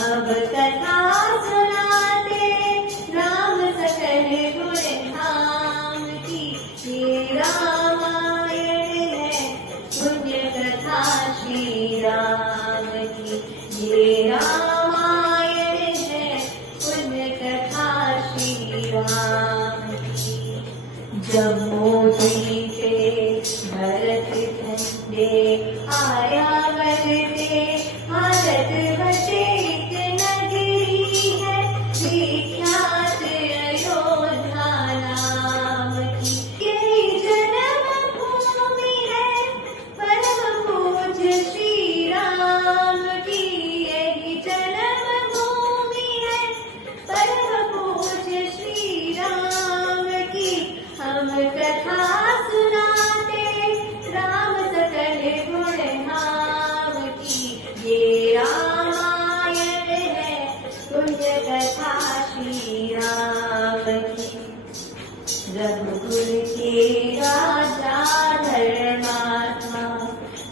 अब कथा सुनाते राम सकल गुण धाम की। ये रामायण है पुण्य कथा श्री राम की। ये रामायण है पुण्य कथा श्री राम की। जम्बूद्वीप पे भरत खंडे आया वरदे भारत बसे एक नगरी है विख्यात अयोध्या नाम की। यही जन्म भूमि है परम पूज्य श्री राम की। यही जन्म भूमि है परम पूज्य श्री राम की। हम कथा सुनाते राम सकल गुण धाम की। ये रामायण है पुण्य कथा श्री राम की। रघुकुल के राजा धर्मात्मा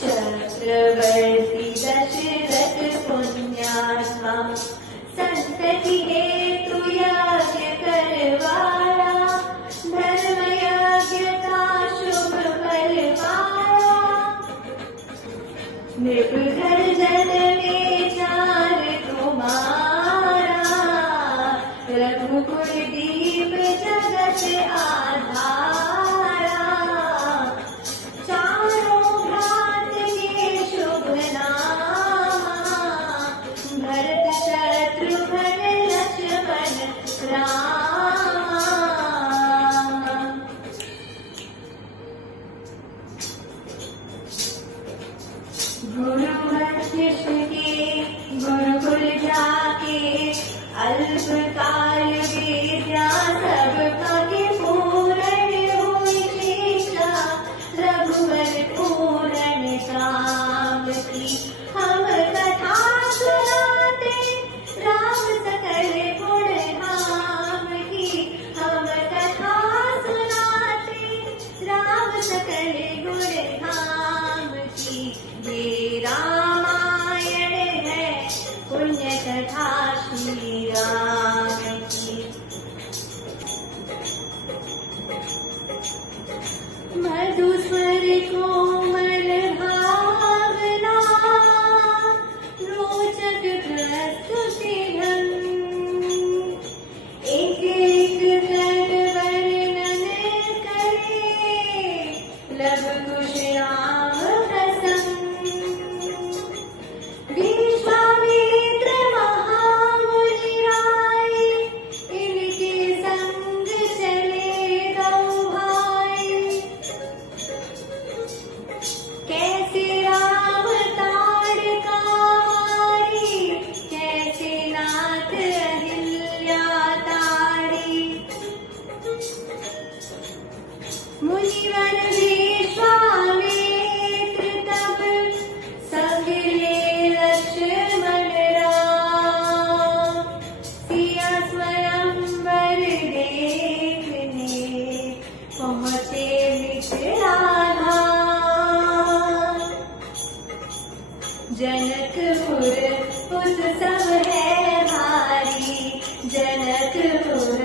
चक्रवर्ती दशरथ पुण्यात्मा। संतति हेतु यज्ञ करवाया धर्म यज्ञ का शुभ फल पाया। नृपधर जन्मे चार कुमारा रघुकुल दीप जगत आधारा। चारों भ्रात के शुभ नामा भरत शत्रुघ्न लक्ष्मण रामा। गुरु वशिष्ठ के गुरुकुल जाके अल्पकाल विद्या सब पगे पूर्ण हुई शिक्षा रघुवर पूर्ण काम की। हम कथा सुनाते राम सकल गुण धाम की। हम कथा सुनाते राम सकल गुण धाम की। ये रामायण है पुण्य कथा श्री राम की। मधुस्वर कोमल भावना रोचक प्रस्तुति ढंग। एक एक क्षण वर्णन करे लव कुश राम प्रसंग। विश्वामित्र महामुनि राय इनके संग चले दो भाई। कैसे राम ताड़का मारी कैसे नाथ अहिल्या ताड़ी। मुनिवर विश्वामित्र तब सगिले लक्ष्मण राम। सिया स्वयंवर देखने पहुँचे मिथिला धाम। जनकपुर उत्सव है भारी जनकपुर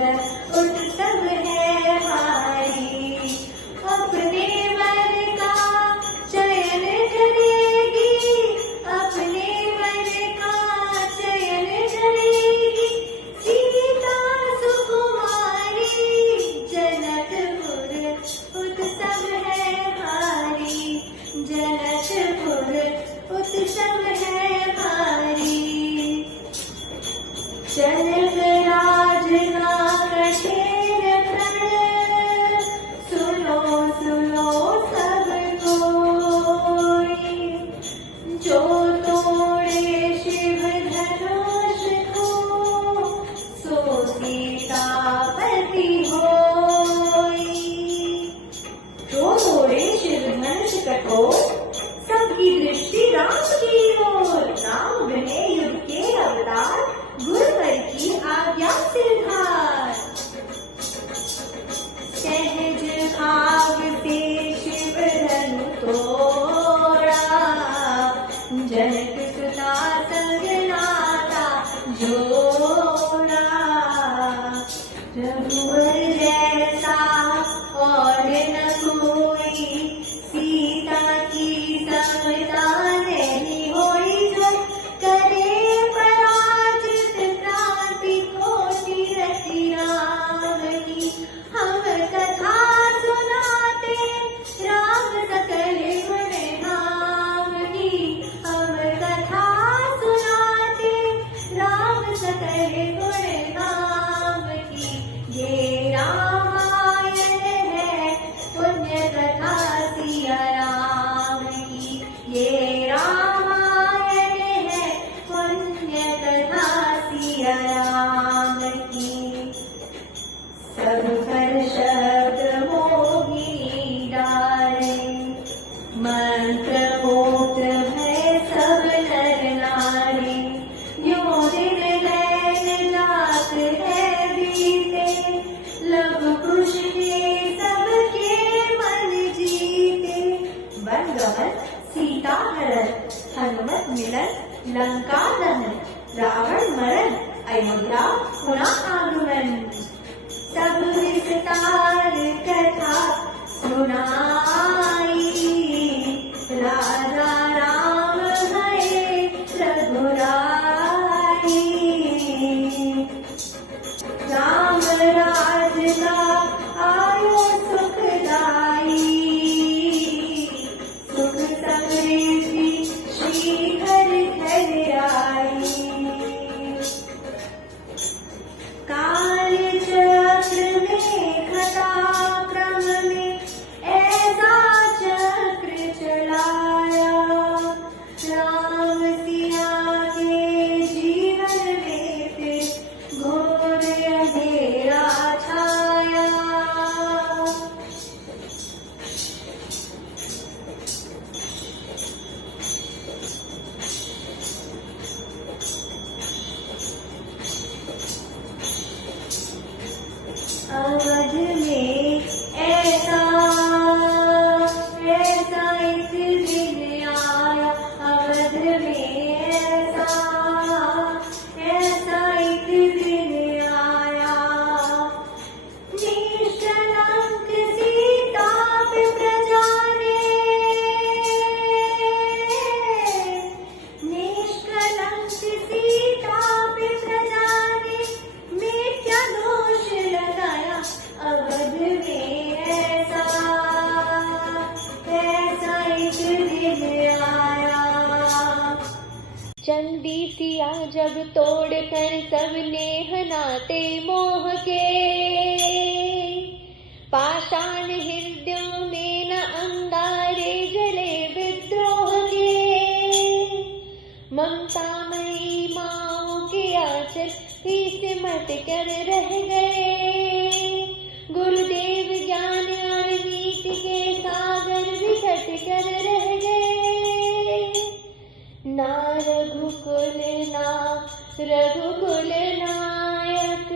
उत्सव है भारी। अपने वर का चयन करेगी अपने वर का चयन करेगी सीता सुकुमारी। जनकपुर उत्सव है भारी जनकपुर उत्सव है भारी। जनक राज का कठिन जोड़ा। रघुवर जैसा और न कोई, सीता की समता नहीं होई जो, करे पराजित क्रांति कोटि रचि राम की। हम कथा सुनाते राम सकल गुण धाम की, हम कथा सुनाते राम सकल गुण धाम की। ये रामायण है पुण्य कथा सिया राम की, ये रामायण है पुण्य कथा सिया राम की। सब पर शब्द मोहिनी डाले, मंत्र मूत्र है सब नर नारी। यो दिन नैन नाथ है बीते, लव कुश के सबके मन जीते। वन गमन सीता हरण, हनुमत मिलन लंका दहन। रावण मरण अयोध्या पुनः आगमन। सब विस्तार कथा सुनाई, राजा राम भये रघुराई। राम राज का आयो सुखदाई, सुख समृद्धि श्री घर घर आई। काल चक्र में घटाक्रम में ऐसा चक्र चलाया, राम सिया के जीवन में फिर घोर अंधेरा छाया। अवध में ऐसा एक दिन आया, अवध में ऐसा एक दिन आया। निष्कलंक सीता पे प्रजा ने, निष्कलंक सीता पे प्रजा ने मिथ्या दोष लगाया। अवध में ऐसा एक दिन आया। चंदी सिया जब तोड़ कर सब नेह नाते मोह के, पाषाण हृदयों में न अंगारे जले विद्रोह के। ममतामयी माओ के आंचल ही सिमट कर रह गए, गुरुदेव ज्ञान और नीति के सागर विकट कर रह गए। ना रघुकुल नायक,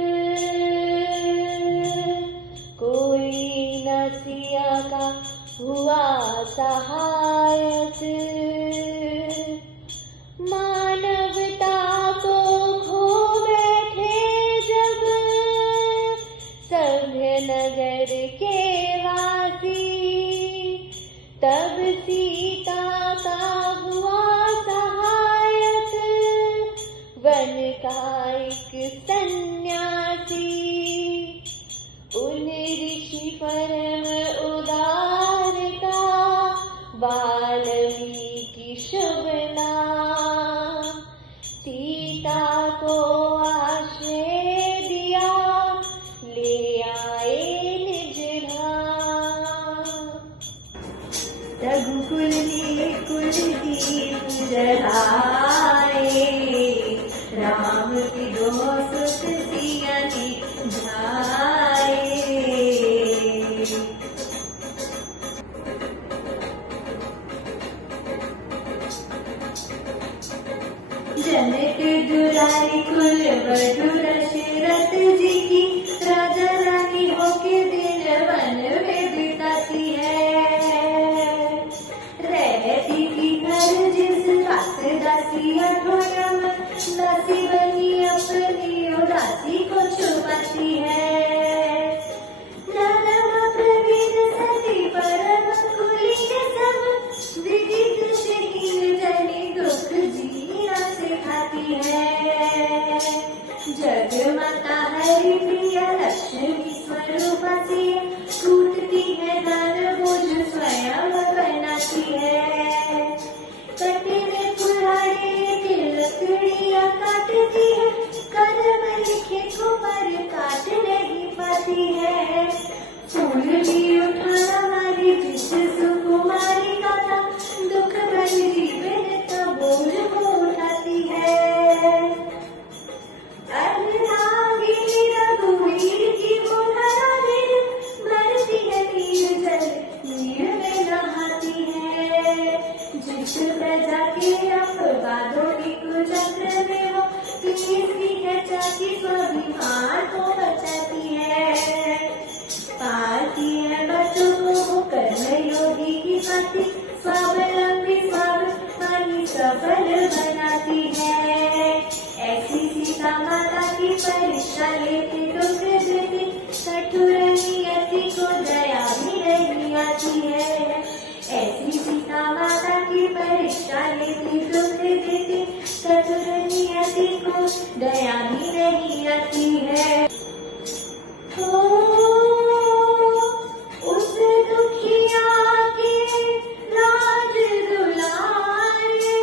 कोई न सिया का हुआ सहायक। मानवता को खो बैठे जब सभ्य नगर के वासी, तब सीता का हुआ सहायक वन का एक सन्यासी। उन ऋषि परम उदार का वाल्मीकि शुभ नाम, सीता को आश्रय दिया ले आए निज धाम। रघुकुल ने कुलदीप जलाए, राम की दो सुत सिया निभाए। जनक दुलारी कुल वधु दशरथ जी की, राजा रानी होके दिन वन में बिताती है। रहती थी घर जिस पास दासी अठोरम, दासी बनी अब छुपाती है। नरम प्रवीण सती परम कुलीन सब विविध शहीन जनी दुख जीना सिखाती है। जगमाता हरि प्रिय लक्ष्मी स्वरूप से टूटती है दान बोझ स्वयं बनाती है। कटे कुल्हाड़े के लकड़ियाँ काटती है, कदम लिखे को पर काट नहीं पाती है। फूल भी उठाना हमारी जिस सुकुमारी का था, दुख भरी जीवन का बोझ को उठाती है। अर्धांगिनी रघुवीर की वो धरा दिल, भरती है नीर जल नीर में नहाती है। जिस प्रजा के अपवादों की कुचक्र में वो तीसरी है चाकी स्वाभिमान को बचाती है। पाती है बच्चों को कर्म योगी की भांति, स्वावलंबी स्वाभिमानी सफल बनाती है। ऐसी सीता माता की परीक्षा लेती दुख देती, कठोर नियति को दया भी नहीं आती है। ऐसी सीता माता की परीक्षा लेती दुख देती, कठोर नियति को दया भी नहीं आती है। उस दुखिया के लाज दुलारे,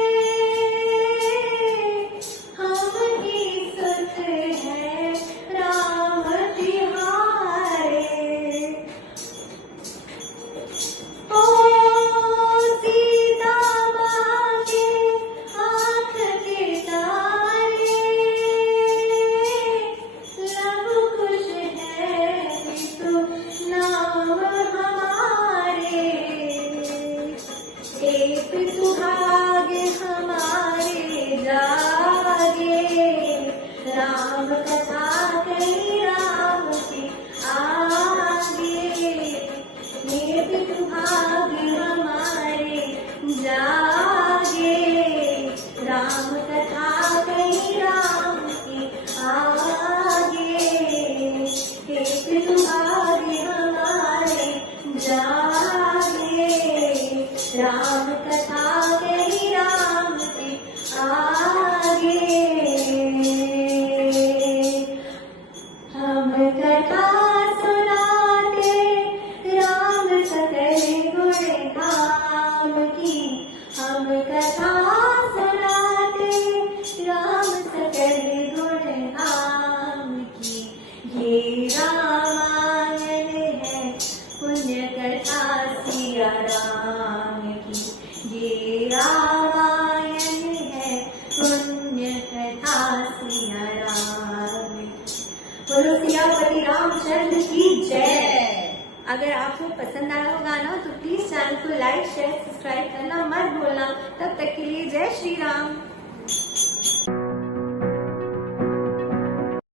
हम ही सुत हैं राम तिहारे। ओ सीता माँ के आँख के तारे, लहू खुश है तू नाम हमारे। एक सुहागे हमारे जागे, राम कथा कही राम की आगे। एक सुहागे हमारे जागे, राम कथा कही राम की आगे। एक सुहागे हमारे जागे, राम कथा कही राम की आगे। हम कथा सुनाते राम सकल गुण धाम की, हम कथा सुनाते राम सकल गुण धाम की। ये रामायण है पुण्य कथा सिया राम की, ये रामायण है पुण्य कथा सिया राम की। बोलो सियापति रामचंद्र की जय। अगर आपको पसंद आया हो गाना तो प्लीज चैनल को लाइक शेयर सब्सक्राइब करना मत भूलना। तब तक के लिए जय श्री राम।